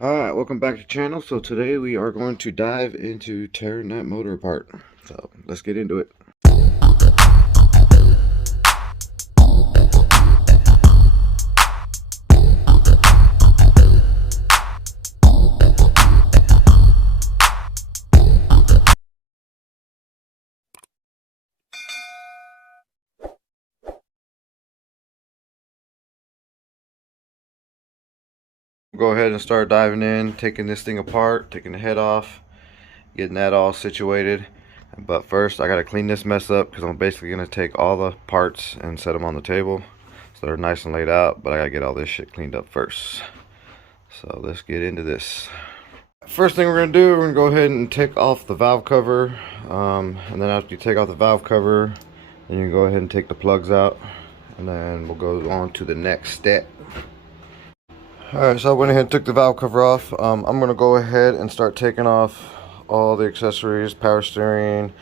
Alright, welcome back to the channel. So today we are going to dive into tearing that motor apart. So let's get into it. Go ahead and start diving in, taking this thing apart, taking the head off, getting that all situated. But first I gotta clean this mess up because I'm basically gonna take all the parts and set them on the table so they're nice and laid out, but I gotta get all this shit cleaned up first. So let's get into this. First thing we're gonna do, we're gonna go ahead and take off the valve cover, and then after you take off the valve cover, then you can go ahead and take the plugs out, and then we'll go on to the next step. Alright, so I went ahead and took the valve cover off. I'm going to go ahead and start taking off all the accessories, power steering,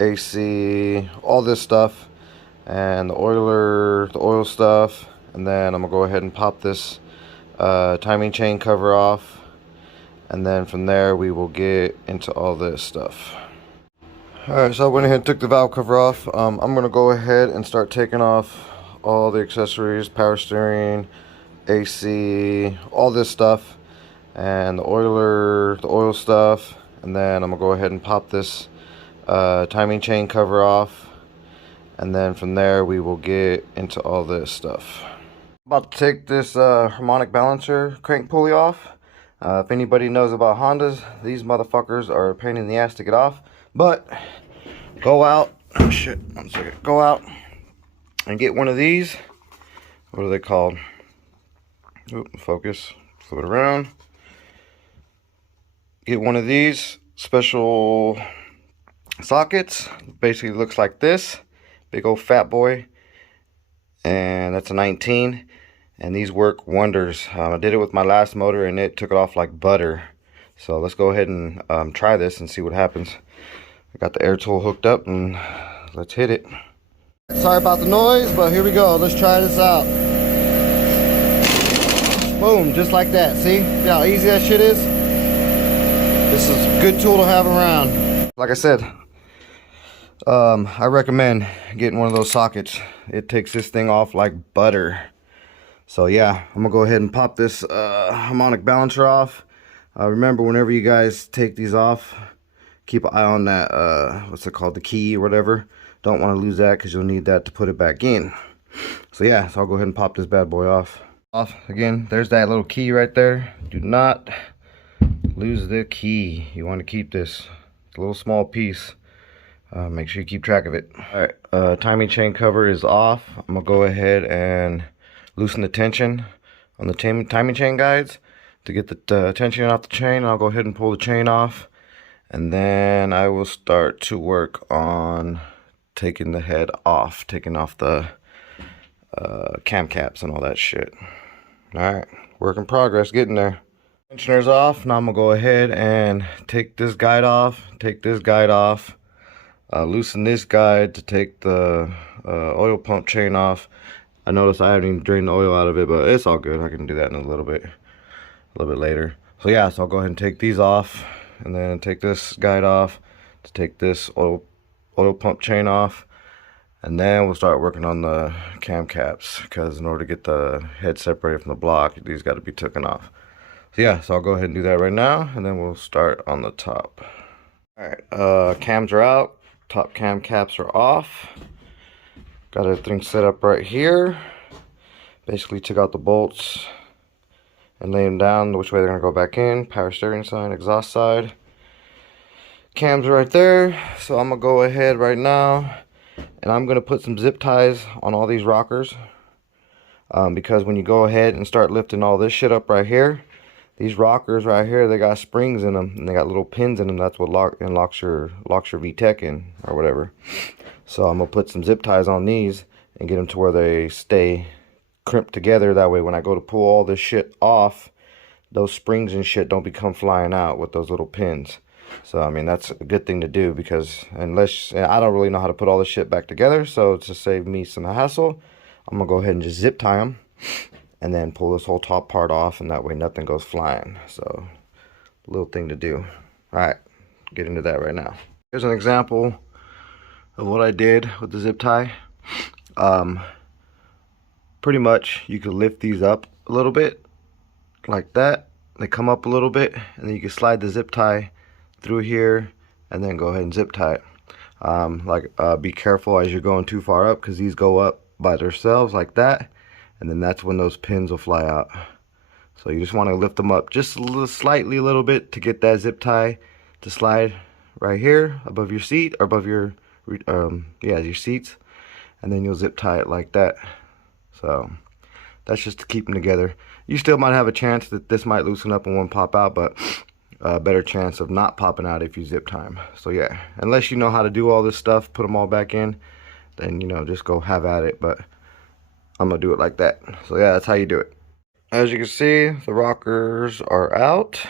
AC, all this stuff, and the oiler, the oil stuff, and then I'm going to go ahead and pop this timing chain cover off, and then from there we will get into all this stuff. Alright, so I went ahead and took the valve cover off. I'm going to go ahead and start taking off all the accessories, power steering, AC, all this stuff, and the oiler, the oil stuff, and then I'm gonna go ahead and pop this timing chain cover off, and then from there we will get into all this stuff. About to take this harmonic balancer crank pulley off. If anybody knows about Hondas, these motherfuckers are a pain in the ass to get off, but go out, oh shit, one second, go out and get one of these. What are they called? Oop, focus, flip it around. Get one of these special sockets. Basically looks like this. Big old fat boy. And that's a 19. And these work wonders. I did it with my last motor and it took it off like butter. So let's go ahead and try this and see what happens. I got the air tool hooked up and let's hit it. Sorry about the noise, but here we go. Let's try this out. Boom, just like that. See how easy that shit is? This is a good tool to have around. Like I said, I recommend getting one of those sockets. It takes this thing off like butter. So yeah, I'm gonna go ahead and pop this harmonic balancer off. Remember, whenever you guys take these off, keep an eye on that, what's it called, the key or whatever. Don't want to lose that because you'll need that to put it back in. So yeah, so I'll go ahead and pop this bad boy off. Again, there's that little key right there. Do not lose the key. You want to keep this. It's a little small piece. Make sure you keep track of it. Alright, timing chain cover is off. I'm gonna go ahead and loosen the tension on the timing chain guides to get the tension off the chain. I'll go ahead and pull the chain off, and then I will start to work on taking the head off, taking off the cam caps and all that shit. Alright, work in progress, getting there. Tensioner's off. Now I'm gonna go ahead and take this guide off, loosen this guide to take the oil pump chain off. I noticed I haven't even drained the oil out of it, but it's all good. I can do that in a little bit later. So yeah, so I'll go ahead and take these off, and then take this guide off to take this oil pump chain off. And then we'll start working on the cam caps, because in order to get the head separated from the block, these got to be taken off. So yeah, so I'll go ahead and do that right now, and then we'll start on the top. Alright, cams are out, top cam caps are off. Got everything set up right here. Basically took out the bolts and laid them down which way they're going to go back in. Power steering side, exhaust side. Cams are right there, so I'm going to go ahead right now and I'm going to put some zip ties on all these rockers, because when you go ahead and start lifting all this shit up right here, these rockers right here, they got springs in them and they got little pins in them. That's what locks your VTEC in or whatever. So I'm going to put some zip ties on these and get them to where they stay crimped together. That way when I go to pull all this shit off, those springs and shit don't become flying out with those little pins. So I mean, that's a good thing to do, because unless, I don't really know how to put all this shit back together, so to save me some hassle, I'm gonna go ahead and just zip tie them, and then pull this whole top part off, and that way nothing goes flying. So, little thing to do. All right, get into that right now. Here's an example of what I did with the zip tie. Pretty much you could lift these up a little bit like that. They come up a little bit, and then you can slide the zip tie through here and then go ahead and zip tie it. Be careful as you're going too far up, because these go up by themselves like that, and then that's when those pins will fly out. So you just want to lift them up just a little bit to get that zip tie to slide right here above your seat, or above your your seats, and then you'll zip tie it like that. So that's just to keep them together. You still might have a chance that this might loosen up and won't pop out, but a better chance of not popping out if you zip tie them. So yeah, unless you know how to do all this stuff, put them all back in, then just go have at it. But I'm gonna do it like that. So yeah, that's how you do it. As you can see, the rockers are out.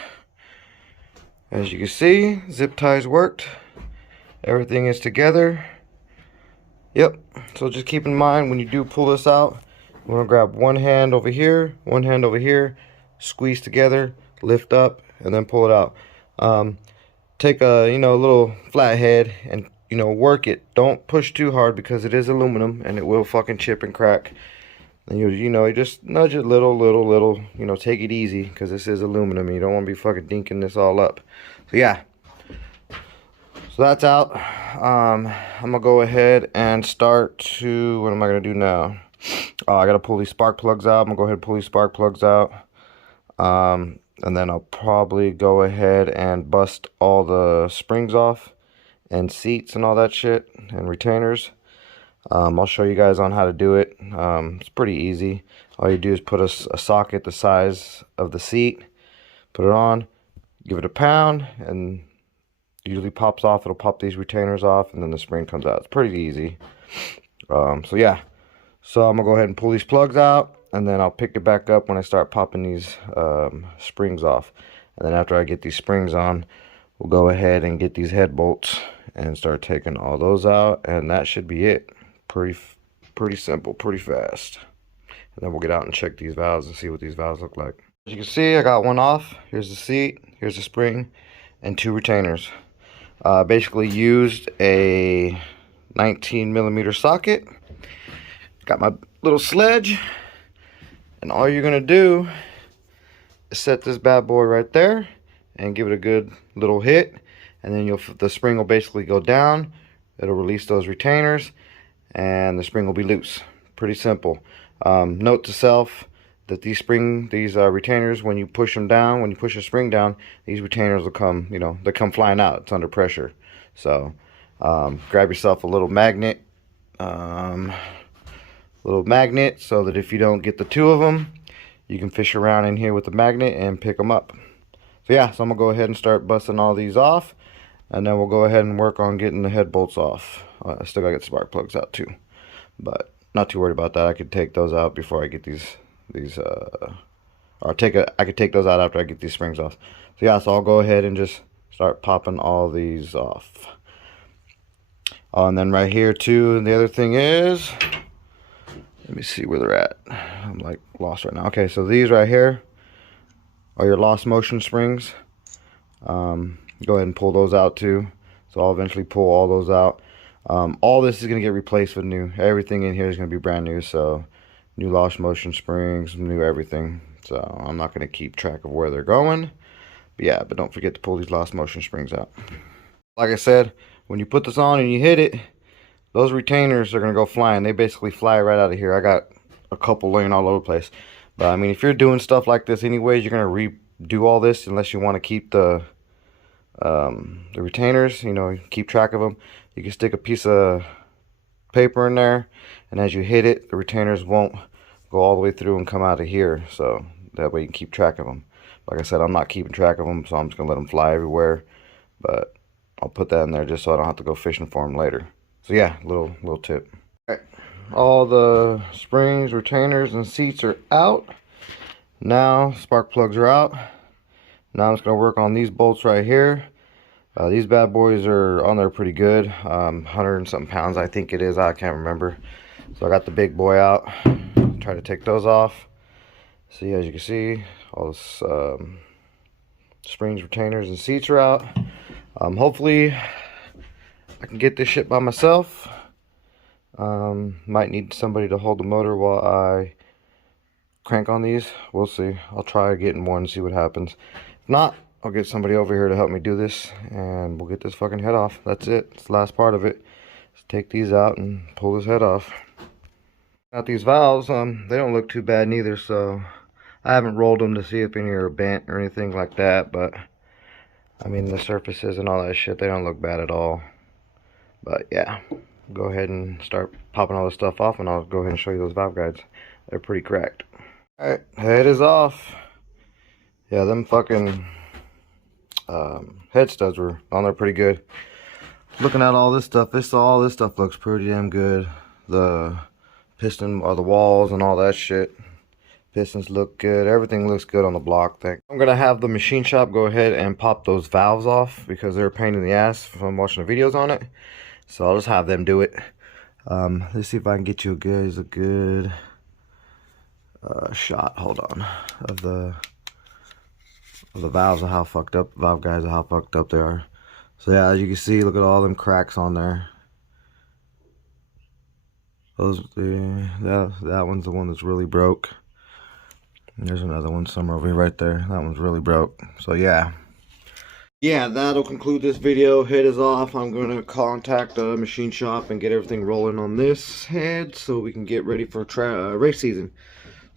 As you can see, zip ties worked. Everything is together. Yep. So just keep in mind, when you do pull this out, you want to grab one hand over here, one hand over here, squeeze together, lift up, and then pull it out. Take a little flathead and work it. Don't push too hard, because it is aluminum and it will fucking chip and crack. And you just nudge it little, take it easy, because this is aluminum and you don't want to be fucking dinking this all up. So yeah, so that's out. I'm gonna go ahead and start to, what am I gonna do now? I gotta pull these spark plugs out. I'm gonna go ahead and pull these spark plugs out, and then I'll probably go ahead and bust all the springs off and seats and all that shit and retainers. I'll show you guys on how to do it. It's pretty easy. All you do is put a socket the size of the seat, put it on, give it a pound, and usually pops off. It'll pop these retainers off, and then the spring comes out. It's pretty easy. So yeah, so I'm gonna go ahead and pull these plugs out, and then I'll pick it back up when I start popping these springs off. And then after I get these springs on, we'll go ahead and get these head bolts and start taking all those out, and that should be it. Pretty simple, pretty fast. And then we'll get out and check these valves and see what these valves look like. As you can see, I got one off. Here's the seat, here's the spring, and two retainers. Basically used a 19mm socket. Got my little sledge, and all you're gonna do is set this bad boy right there and give it a good little hit, and then the spring will basically go down. It'll release those retainers, and the spring will be loose. Pretty simple. Note to self that these retainers, when you push them down, when you push a spring down, these retainers will come, they come flying out. It's under pressure. So grab yourself a little magnet, so that if you don't get the two of them, you can fish around in here with the magnet and pick them up. So yeah, so I'm gonna go ahead and start busting all these off, and then we'll go ahead and work on getting the head bolts off. I still gotta get the spark plugs out too, but not too worried about that. I could take those out before I get I could take those out after I get these springs off. So yeah, so I'll go ahead and just start popping all these off. And then right here too, and the other thing is, let me see where they're at. I'm like lost right now. Okay, so these right here are your lost motion springs. Go ahead and pull those out too. So I'll eventually pull all those out. All this is going to get replaced with new. Everything in here is going to be brand new. So new lost motion springs, new everything. So I'm not going to keep track of where they're going. But yeah, but don't forget to pull these lost motion springs out. Like I said, when you put this on and you hit it, those retainers are going to go flying. They basically fly right out of here. I got a couple laying all over the place. But I mean, if you're doing stuff like this anyways, you're going to redo all this unless you want to keep the retainers, keep track of them. You can stick a piece of paper in there, and as you hit it, the retainers won't go all the way through and come out of here. So that way you can keep track of them. Like I said, I'm not keeping track of them, so I'm just going to let them fly everywhere. But I'll put that in there just so I don't have to go fishing for them later. So yeah, little tip. All right. All the springs, retainers, and seats are out. Now spark plugs are out. Now I'm just going to work on these bolts right here. These bad boys are on there pretty good. 100 and something pounds, I think it is. I can't remember. So I got the big boy out. Try to take those off. See, as you can see, all this springs, retainers, and seats are out. Hopefully I can get this shit by myself. Might need somebody to hold the motor while I crank on these. We'll see. I'll try getting one and see what happens. If not, I'll get somebody over here to help me do this, and we'll get this fucking head off. That's it. It's the last part of it. Let's take these out and pull this head off. Now these valves, they don't look too bad neither, so I haven't rolled them to see if any are bent or anything like that, but I mean the surfaces and all that shit, they don't look bad at all. But yeah, go ahead and start popping all this stuff off, and I'll go ahead and show you those valve guides. They're pretty cracked. Alright, head is off. Yeah, them fucking head studs were on there pretty good. Looking at all this stuff, all this stuff looks pretty damn good. The piston or the walls and all that shit. Pistons look good. Everything looks good on the block thing. I'm gonna have the machine shop go ahead and pop those valves off because they're a pain in the ass from watching the videos on it. So I'll just have them do it. Let's see if I can get you a good shot. Hold on, of the valves and how fucked up valve guys and how fucked up they are. So yeah, as you can see, look at all them cracks on there. That one's the one that's really broke. And there's another one somewhere over here right there. That one's really broke. So yeah, that'll conclude this video. Head is off. I'm going to contact the machine shop and get everything rolling on this head so we can get ready for race season.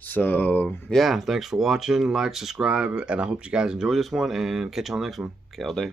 So yeah, thanks for watching. Like, subscribe, and I hope you guys enjoy this one, and catch you on the next one. Okay, all day.